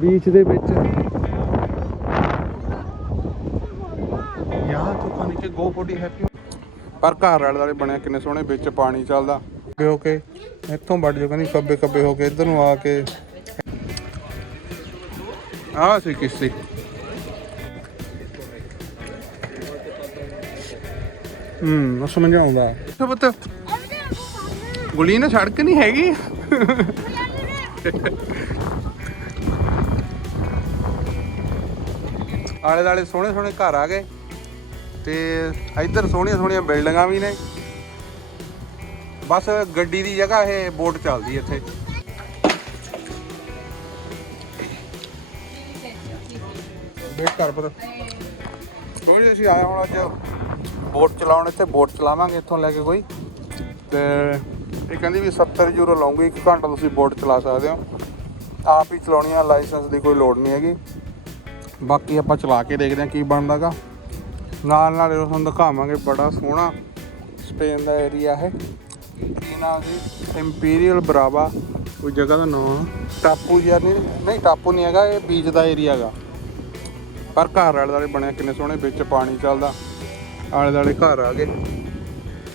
Beach ਦੇ ਵਿੱਚ। ਯਾਰ ਤੂੰ ਖਾਣੇ ਕੇ ਗੋ ਫੋਟੀ ਹੈਪੀ ਪਰ ਘਰ ਵਾਲੇ ਵਾਲੇ ਬਣਿਆ ਕਿੰਨੇ ਸੋਹਣੇ ਵਿੱਚ ਪਾਣੀ ਚੱਲਦਾ। ਹੋ ਕੇ ਇੱਥੋਂ ਵੱਢ ਜੋ ਕਹਿੰਦੀ ਕੱਬੇ ਕੱਬੇ ਹੋ ਕੇ ਇੱਧਰ ਨੂੰ ਆ ਕੇ। ਆ ਸੀ ਕਿਸੀ ਹੂੰ ਉਹ ਸਮਝ ਆਉਂਦਾ ਤੇ ਪੁੱਤ। ਗੁਲੀ ਨਾ ਸੜਕ ਨਹੀਂ ਹੈਗੀ। ਆਲੇ ਦਾਲੇ ਸੋਹਣੇ ਸੋਹਣੇ ਘਰ ਆ ਗਏ ਤੇ ਇੱਧਰ ਸੋਹਣੀਆਂ ਸੋਹਣੀਆਂ ਬਿਲਡਿੰਗਾਂ ਵੀ ਨੇ। ਬਸ ਗੱਡੀ ਦੀ ਜਗ੍ਹਾ ਇਹ ਬੋਟ ਚੱਲਦੀ ਇੱਥੇ। ਵੇਟ ਕਰ ਪਤਾ। ਰੋਜ਼ ਅਸੀਂ ਆਇਆ ਹੁਣ ਅੱਜ ਬੋਟ ਚਲਾਉਣ ਇੱਥੇ, ਬੋਟ ਚਲਾਵਾਂਗੇ ਇੱਥੋਂ ਲੈ ਕੇ ਕੋਈ। ਤੇ ਇਹ ਕਹਿੰਦੀ ਵੀ 70 ਯੂਰੋ ਲਾਉਂਗੀ, ਇੱਕ ਘੰਟਾ ਤੁਸੀਂ ਬੋਟ ਚਲਾ ਸਕਦੇ ਹੋ। ਆਪ ਹੀ ਚਲਾਉਣੀ ਆ, ਲਾਇਸੈਂਸ ਦੀ ਕੋਈ ਲੋੜ ਨਹੀਂ ਹੈਗੀ। ਬਾਕੀ ਆਪਾਂ ਚਲਾ ਕੇ ਦੇਖਦੇ ਹਾਂ ਕੀ ਬਣਦਾਗਾ। ਨਾਲ ਨਾਲ ਇਹ ਤੁਹਾਨੂੰ ਦਿਖਾਵਾਂਗੇ, ਬੜਾ ਸੋਹਣਾ ਸਪੇਨ ਦਾ ਏਰੀਆ ਹੈ ਕੀ ਨਾਮ ਜੀ ਇੰਪੀਰੀਅਲ ਬਰਾਵਾ ਕੋਈ ਜਗ੍ਹਾ ਦਾ ਨਾਮ ਟਾਪੂ ਯਾਰ ਨਹੀਂ ਨਹੀਂ, ਟਾਪੂ ਨਹੀਂ ਹੈਗਾ, ਇਹ ਬੀਚ ਦਾ ਏਰੀਆ ਹੈਗਾ। ਪਰ ਘਰ ਵਾਲੇ ਦੁਆਲੇ ਬਣਿਆ ਕਿੰਨੇ ਸੋਹਣੇ, ਵਿੱਚ ਪਾਣੀ ਚੱਲਦਾ। ਆਲੇ ਦੁਆਲੇ ਘਰ ਆ ਗਏ।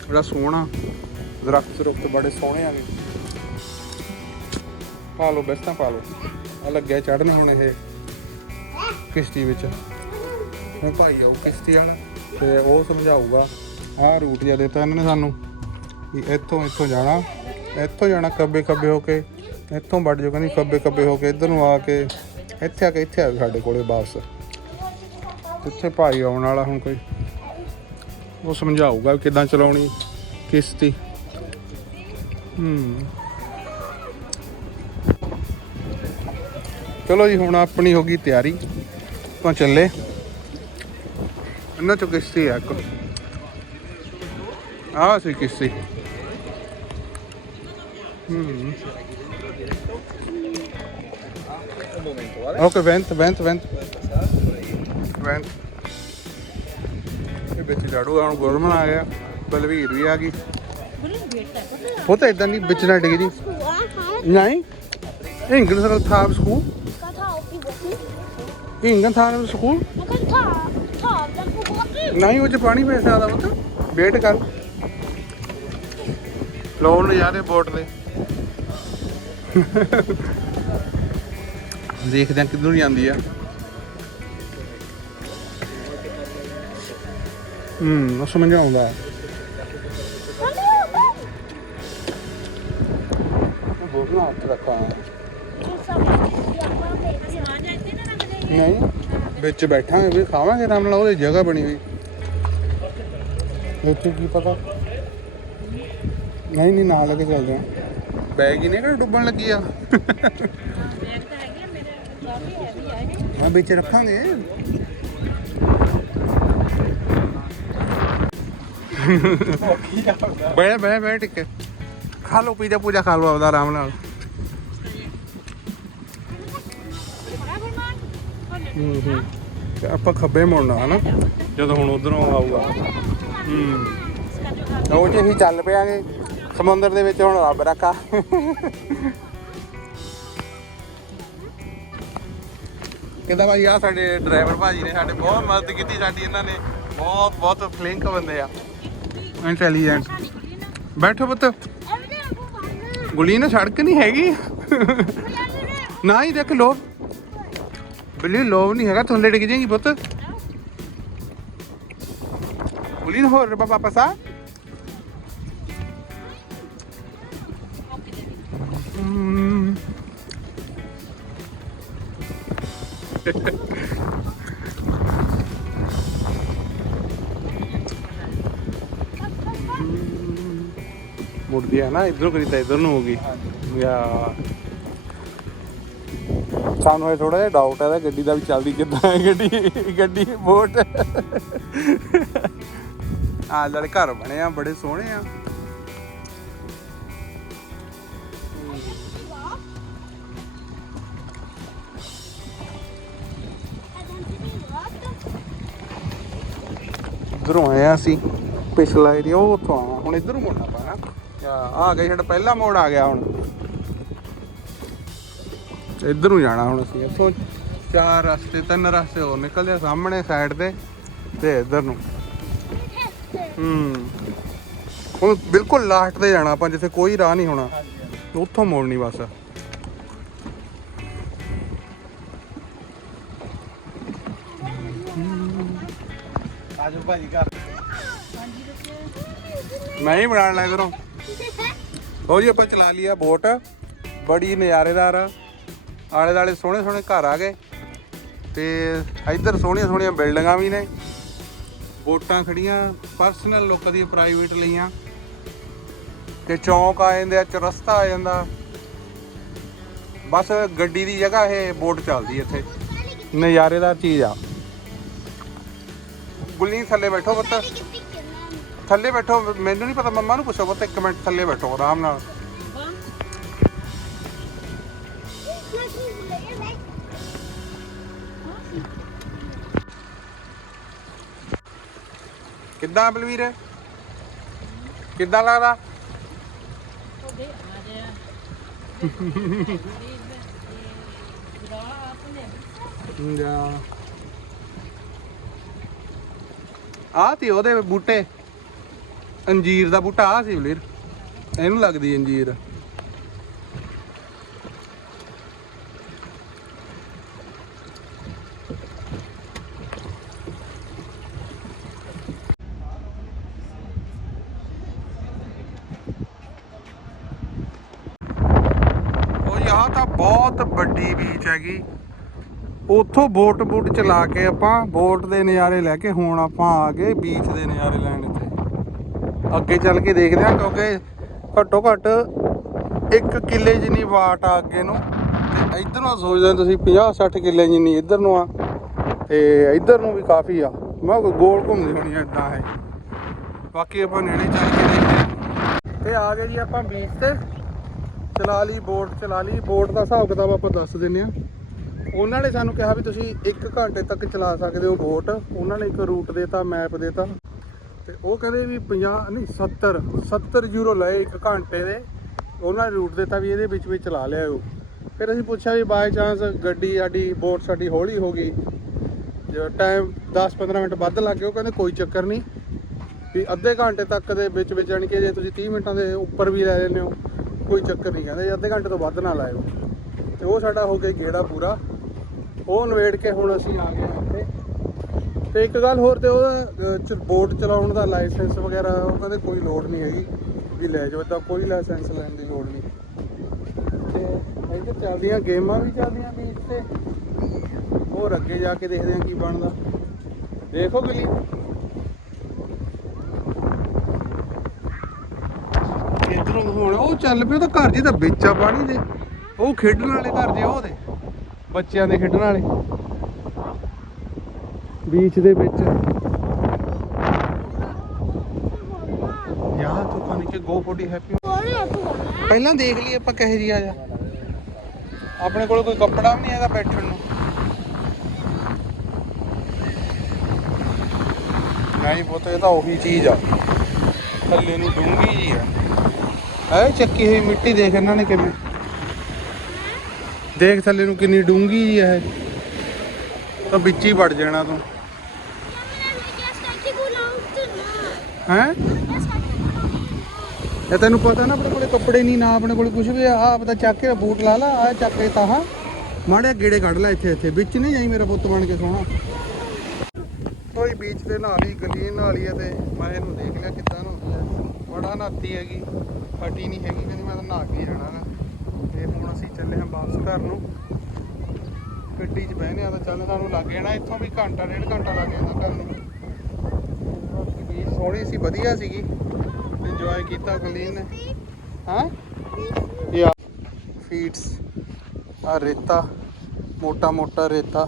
ਬੜਾ ਸੋਹਣਾ, ਦਰਖਤ ਰੁੱਖ ਬੜੇ ਸੋਹਣੇ ਆ ਗਏ। ਪਾ ਲਓ ਬੈਸਟਾਂ ਪਾ ਲਓ। ਆ ਲੱਗਿਆ ਚੜਨੇ ਹੁਣ ਇਹ। ਕਿਸ਼ਤੀ ਵਿੱਚ। ਹੁਣ ਭਾਈ ਆਓ ਕਿਸ਼ਤੀ ਵਾਲਾ ਤੇ ਉਹ ਸਮਝਾਊਗਾ, ਆਹ ਰੂਟ ਜਿਹਾ ਦਿੱਤਾ ਇਹਨਾਂ ਨੇ ਸਾਨੂੰ ਵੀ ਇੱਥੋਂ ਇੱਥੋਂ ਜਾਣਾ। ਇੱਥੋਂ ਜਾਣਾ ਕੱਬੇ ਕੱਬੇ ਹੋ ਕੇ, ਇੱਥੋਂ ਵੱਢ ਜੋ ਕਹਿੰਦੀ ਕੱਬੇ ਕੱਬੇ ਹੋ ਕੇ, ਇੱਧਰ ਨੂੰ ਆ ਕੇ, ਇੱਥੇ ਆ ਕੇ, ਇੱਥੇ ਆ ਸਾਡੇ ਕੋਲੇ ਵਾਪਸ। ਇੱਥੇ ਭਾਈ ਆਉਣ ਵਾਲਾ ਹੁਣ ਕੋਈ, ਉਹ ਸਮਝਾਊਗਾ ਵੀ ਕਿੱਦਾਂ ਚਲਾਉਣੀ ਕਿਸ਼ਤੀ। ਹੂੰ। ਚਲੋ ਜੀ, ਹੁਣ ਆਪਣੀ ਹੋ ਗਈ ਤਿਆਰੀ। ਆਪਾਂ ਚੱਲੇ ਇਹਨਾਂ ਚੋਂ ਕਿਸ਼ਤੀ ਆ ਇੱਕ ਆਹ ਸੀ ਕਿਸ਼ਤੀ ਹੂੰ ਓਕੇ ਵੈਂਟ ਵੈਂਟ ਵੈਂਟ ਵੈਂਟ ਇਹ ਵਿੱਚ ਝਾੜੂ ਹੁਣ ਗੁਰਮਨ ਆ ਗਿਆ ਬਲਵੀਰ ਵੀ ਆ ਗਈ ਉਹ ਤਾਂ ਇਦਾਂ ਨਹੀਂ ਵਿੱਚ ਨਾ ਡਿੱਗ ਜੀ ਨਹੀਂ ਇੰਗਲਿਸ਼ ਦਾ ਥਾਪ ਸਕੂਲ ਇੰਗਨ ਥਾਪ ਸਕੂਲ? ਨਹੀਂ ਉਹ ਚ ਪਾਣੀ ਪੈ ਸਕਦਾ ਪੁੱਤ। ਵੇਟ ਕਰ। ਲੋਨ ਨਜ਼ਾਰੇ ਬੋਟ ਦੇ ਦੇਖਦੇ ਆ ਕਿੱਧਰ ਨੂੰ ਜਾਂਦੀ ਆ। ਹੂੰ ਉਹ ਸਮਝ ਆਉਂਦਾ ਬਹੁਤ ਨਾ ਹੱਥ ਰੱਖਾ। ਨਹੀਂ। ਵਿੱਚ ਬੈਠਾਂਗੇ ਵੀ, ਖਾਵਾਂਗੇ ਰਾਮ ਨਾਲ ਉਹਦੀ ਜਗ੍ਹਾ ਬਣੀ ਹੋਈ। ਉੱਥੇ ਕੀ ਪਤਾ? ਨਹੀਂ ਨਹੀਂ, ਨਾਲ ਲੈ ਕੇ ਚੱਲਦੇ ਆ ਬੈਗ ਹੀ ਨਹੀਂ ਕਿਹੜਾ ਡੁੱਬਣ ਲੱਗੀ ਆ? ਹਾਂ, ਵਿੱਚ ਰੱਖਾਂਗੇ। ਬੈਠ ਬੈਠ ਬੈਠ ਕੇ ਖਾ ਲੋ ਪੀਜਾ ਪੂਜਾ ਖਾ ਲੋ ਆਪਦਾ ਆਰਾਮ ਨਾਲ। ਹੂੰ ਹੂੰ। ਤੇ ਆਪਾਂ ਖੱਬੇ ਮੁੜਨਾ, ਹਨਾ? ਜਦੋਂ ਹੁਣ ਉਧਰੋਂ ਆਊਗਾ। ਹੂੰ। ਉਹ ਜੇ ਅਸੀਂ ਚੱਲ ਪਿਆਂਗੇ। ਸਮੁੰਦਰ ਦੇ ਵਿੱਚ ਹੁਣ ਰੱਬ ਰੱਖਾ। ਕਿਦਾਂ ਭਾਈ ਆ ਸਾਡੇ ਡਰਾਈਵਰ ਭਾਜੀ ਨੇ ਸਾਡੇ ਬਹੁਤ ਮਦਦ ਕੀਤੀ, ਸਾਡੀ ਇਹਨਾਂ ਨੇ ਬਹੁਤ ਬਹੁਤ ਫਲਿੰਕ ਬੰਦੇ ਆ। ਇੰਟੈਲੀਜੈਂਟ ਬੈਠੋ ਪੁੱਤ। ਗੁਲੀ ਨਾ ਸੜਕ ਨਹੀਂ ਹੈਗੀ। ਨਾ ਹੀ ਦੇਖ ਲੋ ਬਿੱਲੀ ਲੋਵ ਨਹੀਂ ਹੈਗਾ ਥੱਲੇ ਡਿੱਗ ਜਾਏਗੀ ਪੁੱਤ। ਨਾ ਹੋਰ ਬਾਬਾ ਪਸਾ ਹਮ। ਮੁੜਦੀ ਆ ਨਾ ਇਧਰੋਂ ਕਰੀ ਤਾਂ ਇਧਰ ਨੂੰ ਹੋ ਗਈ। ਯਾ ਸਾਨੂੰ ਇਹ ਥੋੜਾ ਜਿਹਾ ਡਾਊਟ ਹੈ ਗੱਡੀ ਦਾ ਵੀ ਚੱਲਦੀ ਕਿੱਦਾਂ ਹੈ, ਗੱਡੀ ਗੱਡੀ ਬੋਟ ਆ ਜਿਹੜੇ ਘਰ ਬਣੇ ਆ, ਬੜੇ ਸੋਹਣੇ ਆ। ਇਧਰੋਂ ਆਏ ਆ ਅਸੀਂ, ਪਿਛਲਾ ਏਰੀਆ ਉਹ ਉੱਥੋਂ ਆਵਾਂ, ਹੁਣ ਇਧਰੋਂ ਮੁੜਨਾ ਪੈਣਾ। ਆ ਆ ਗਿਆ ਸਾਡਾ ਪਹਿਲਾ ਮੋੜ ਆ ਗਿਆ ਹੁਣ। ਇੱਧਰ ਨੂੰ ਜਾਣਾ ਹੁਣ ਅਸੀਂ ਇੱਥੋਂ ਚਾਰ ਰਸਤੇ ਤਿੰਨ ਰਸਤੇ ਹੋਰ ਨਿਕਲਦੇ ਆ ਸਾਹਮਣੇ ਸਾਈਡ ਤੇ ਤੇ ਇੱਧਰ ਨੂੰ। ਹੂੰ। ਹੁਣ ਬਿਲਕੁਲ ਲਾਸਟ ਤੇ ਜਾਣਾ ਆਪਾਂ ਜਿੱਥੇ ਕੋਈ ਰਾਹ ਨਹੀਂ ਹੋਣਾ। ਉੱਥੋਂ ਮੋੜਨੀ ਬਸ। ਆਜੋ ਭਾਜੀ ਘਰ। ਮੈਂ ਹੀ ਬਣਾਉਣ ਲੱਗ ਇਧਰੋਂ। ਉਹ ਜੀ ਆਪਾਂ ਚਲਾ ਲਿਆ ਬੋਟ ਬੜੀ ਨਜ਼ਾਰੇਦਾਰ ਆ। ਆਲੇ ਦਾਲੇ ਸੋਹਣੇ ਸੋਹਣੇ ਘਰ ਆ ਗਏ ਤੇ ਇੱਧਰ ਸੋਹਣੀਆਂ ਸੋਹਣੀਆਂ ਬਿਲਡਿੰਗਾਂ ਵੀ ਨੇ। ਬੋਟਾਂ ਖੜੀਆਂ ਪਰਸਨਲ ਲੋਕਾਂ ਦੀਆਂ ਪ੍ਰਾਈਵੇਟ ਲਈਆਂ। ਤੇ ਚੌਂਕ ਆ ਜਾਂਦੇ ਆ ਚਰਸਤਾ ਆ ਜਾਂਦਾ। ਬਸ ਗੱਡੀ ਦੀ ਜਗ੍ਹਾ ਇਹ ਬੋਟ ਚੱਲਦੀ ਇੱਥੇ। ਨਜ਼ਾਰੇਦਾਰ ਚੀਜ਼ ਆ। ਗੁੱਲੀ ਥੱਲੇ ਬੈਠੋ ਪੁੱਤ। ਥੱਲੇ ਬੈਠੋ, ਮੈਨੂੰ ਨਹੀਂ ਪਤਾ, ਮੰਮਾ ਨੂੰ ਪੁੱਛੋ ਪੁੱਤ, ਇੱਕ ਮਿੰਟ ਥੱਲੇ ਬੈਠੋ, ਆਰਾਮ ਨਾਲ। ਕਿੱਦਾਂ ਬਲਵੀਰ? ਕਿੱਦਾਂ ਲੱਗਦਾ? ਆ। ਤੀ ਉਹਦੇ ਬੂਟੇ। ਅੰਜੀਰ ਦਾ ਬੂਟਾ ਆ ਸੀ ਬਲਵੀਰ। ਇਹਨੂੰ ਲੱਗਦੀ ਅੰਜੀਰ ਉਹ ਯਾਰ ਤਾਂ ਬਹੁਤ ਵੱਡੀ ਬੀਚ ਹੈਗੀ। ਉੱਥੋਂ ਬੋਟ ਬੂਟ ਚਲਾ ਕੇ ਆਪਾਂ ਬੋਟ ਦੇ ਨਜ਼ਾਰੇ ਲੈ ਕੇ ਹੁਣ ਆਪਾਂ ਆ ਗਏ ਬੀਚ ਦੇ ਨਜ਼ਾਰੇ ਲੈਣ ਇੱਥੇ। ਅੱਗੇ ਚੱਲ ਕੇ ਦੇਖਦੇ ਹਾਂ ਕਿਉਂਕਿ ਘੱਟੋ ਘੱਟ ਇੱਕ ਕਿੱਲੇ ਜਿੰਨੀ ਵਾਟ ਆ ਅੱਗੇ ਨੂੰ, ਤੇ ਇੱਧਰ ਸੋਚਦੇ ਤੁਸੀਂ 50 60 ਕਿੱਲੇ ਜਿੰਨੀ ਇੱਧਰ ਨੂੰ ਆ, ਤੇ ਇੱਧਰ ਨੂੰ ਵੀ ਕਾਫੀ ਆ। ਮੈਂ ਕਿਹਾ ਗੋਲ ਘੁੰਮਦੀ ਹੋਣੀ ਆ ਇਦਾਂ ਹੈ ਬਾਕੀ ਆਪਾਂ ਨੇੜੇ ਚੱਲ ਕੇ ਦੇਖਦੇ ਹਾਂ। ਤੇ ਆ ਗਏ ਜੀ ਆਪਾਂ ਬੀਚ ਤੇ। ਚਲਾ ਲਈ, ਬੋਟ ਚਲਾ ਲਈ। ਬੋਟ ਦਾ ਹਿਸਾਬ ਕਿਤਾਬ ਆਪਾਂ ਦੱਸ ਦਿੰਨੇ ਆ। ਉਹਨਾਂ ਨੇ ਸਾਨੂੰ ਕਿਹਾ ਵੀ ਤੁਸੀਂ 1 ਘੰਟੇ ਤੱਕ ਚਲਾ ਸਕਦੇ ਹੋ ਬੋਟ। ਉਹਨਾਂ ਨੇ ਇੱਕ ਰੂਟ ਦੇਤਾ, ਮੈਪ ਦੇਤਾ। ਤੇ ਉਹ ਕਹਿੰਦੇ ਵੀ 50 ਨਹੀਂ 70 70 ਯੂਰੋ ਲਏ 1 ਘੰਟੇ ਦੇ। ਉਹਨਾਂ ਨੇ ਰੂਟ ਦਿੱਤਾ ਵੀ ਇਹਦੇ ਵਿੱਚ ਵੀ ਚਲਾ ਲਿਆਓ ਫਿਰ ਅਸੀਂ ਪੁੱਛਿਆ ਵੀ ਬਾਈ ਚਾਂਸ ਗੱਡੀ ਸਾਡੀ, ਬੋਟ ਸਾਡੀ ਹੌਲੀ ਹੋ ਗਈ। ਜੇ ਟਾਈਮ 10-15 ਮਿੰਟ ਵੱਧ ਲੱਗ ਗਏ, ਉਹ ਕਹਿੰਦੇ ਕੋਈ ਚੱਕਰ ਨਹੀਂ। ਵੀ ਅੱਧੇ ਘੰਟੇ ਤੱਕ ਦੇ ਵਿੱਚ ਵਿੱਚ ਜਾਣੀ ਕਿ ਜੇ ਤੁਸੀਂ 30 ਮਿੰਟਾਂ ਦੇ ਉੱਪਰ ਵੀ ਲੈ ਲੈਂਦੇ ਹੋ। ਕੋਈ ਚੱਕਰ ਨਹੀਂ ਕਹਿੰਦੇ, ਅੱਧੇ ਘੰਟੇ ਤੋਂ ਵੱਧ ਨਾ ਲਾਇਓ। ਤੇ ਉਹ ਸਾਡਾ ਹੋ ਗਿਆ ਗੇੜਾ ਪੂਰਾ। ਉਹ ਨਵੇੜ ਕੇ ਹੁਣ ਅਸੀਂ ਆ ਗਏ ਹਾਂ ਇੱਥੇ। ਤੇ ਇੱਕ ਗੱਲ ਹੋਰ ਤੇ ਉਹ ਬੋਟ ਚਲਾਉਣ ਦਾ ਲਾਇਸੈਂਸ ਵਗੈਰਾ, ਉਹ ਕਹਿੰਦੇ ਕੋਈ ਲੋੜ ਨਹੀਂ ਹੈਗੀ, ਵੀ ਲੈ ਜਾਓ ਇਦਾਂ ਕੋਈ ਲਾਇਸੈਂਸ ਲੈਣ ਦੀ ਲੋੜ ਨਹੀਂ। ਤੇ ਇੱਥੇ ਚੱਲਦੀਆਂ ਗੇਮਾਂ ਵੀ ਚੱਲਦੀਆਂ ਵੀ ਇੱਥੇ। ਹੋਰ ਅੱਗੇ ਜਾ ਕੇ ਦੇਖਦੇ ਹਾਂ ਕੀ ਬਣਦਾ। ਦੇਖੋ, ਗਲੀ ਇਧਰੋਂ ਹੁਣ ਉਹ ਚੱਲ ਪਿਆ ਤਾਂ ਘਰ ਜੀ ਤਾਂ ਵਿੱਚ ਆ ਪਾਣੀ ਦੇ। ਉਹ ਖੇਡਣ ਵਾਲੇ ਘਰ ਜੇ ਉਹਦੇ ਬੱਚਿਆਂ ਦੇ ਖੇਡਣ ਵਾਲੇ। ਬੀਚ ਦੇ ਵਿੱਚ। ਯਾਰ ਤੂੰ ਖਾਣੇ ਕੇ ਗੋ ਫੋਰਟੀ ਹੈਪੀ ਪਹਿਲਾਂ ਦੇਖ ਲਈ ਆਪਾਂ ਕਹੇ ਜੀ ਆ ਜਾ। ਆਪਣੇ ਕੋਲ ਕੋਈ ਕੱਪੜਾ ਵੀ ਨਹੀਂ ਹੈਗਾ ਬੈਠਣ ਨੂੰ। ਨਹੀਂ ਪੁੱਤ, ਇਹ ਤਾਂ ਉਹੀ ਚੀਜ਼ ਆ। ਥੱਲੇ ਨੂੰ ਡੂੰਗੀ ਜੀ ਆ। ਐ ਚੱਕੀ ਹੋਈ ਮਿੱਟੀ ਦੇਖ ਇਹਨਾਂ ਨੇ ਕਿਵੇਂ। ਦੇਖ ਥੱਲੇ ਨੂੰ ਕਿੰਨੀ ਡੂੰਗੀ ਜੀ ਹੈ ਤਾਂ ਵਿੱਚ ਹੀ ਵੜ ਜਾਣਾ ਤੂੰ। ਹੈ? ਇਹ ਤੈਨੂੰ ਪਤਾ ਨਾ ਆਪਣੇ ਕੋਲੇ ਕੱਪੜੇ ਨਹੀਂ, ਨਾ ਆਪਣੇ ਕੋਲੇ ਕੁਝ ਵੀ ਆ। ਆਹ ਪਤਾ ਚੱਕ ਕੇ ਬੂਟ ਲਾ ਲਾ ਆ ਚੱਕ ਕੇ ਤਾਂ ਮਾੜੇ ਗੇੜੇ ਕੱਢ ਲੈ ਇੱਥੇ ਇੱਥੇ ਵਿੱਚ ਨਹੀਂ ਜਾਈ ਮੇਰਾ ਪੁੱਤ ਬਣ ਕੇ ਸੋਹਣਾ। ਕੋਈ ਬੀਚ ਤੇ ਨਹਾ ਲਈ ਗਲੀਨ ਨਹਾ ਲਈ ਤੇ ਮੈਂ ਇਹਨੂੰ ਦੇਖ ਲਿਆ ਕਿੱਦਾਂ ਨਹਾਉਂਦੀ ਆ। ਬੜਾ ਨਾਤੀ ਹੈਗੀ ਫਟੀ ਨਹੀਂ ਹੈਗੀ, ਕਹਿੰਦੀ ਮੈਂ ਤਾਂ ਨਹਾ ਕੇ ਹੀ ਤੇ ਹੁਣ ਅਸੀਂ ਚੱਲੇ ਹਾਂ ਵਾਪਸ ਘਰ ਨੂੰ। ਗੱਡੀ 'ਚ ਬਹਿਨੇ ਆ ਤਾਂ ਚੱਲ ਸਾਨੂੰ ਲੱਗ ਜਾਣਾ, ਇੱਥੋਂ ਵੀ ਘੰਟਾ, ਡੇਢ ਘੰਟਾ ਲੱਗ ਜਾਂਦਾ ਘਰ ਨੂੰ। ਬਾਕੀ ਸੋਹਣੀ ਸੀ, ਵਧੀਆ ਸੀਗੀ। ਇੰਜੋਏ ਕੀਤਾ ਗਲੀਨ ਨੇ। ਹਾਂ? ਯਾ ਫੀਟਸ ਆ ਰੇਤਾ ਮੋਟਾ ਮੋਟਾ ਰੇਤਾ।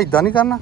ਇਦਾਂ ਨਹੀਂ ਕਰਨਾ।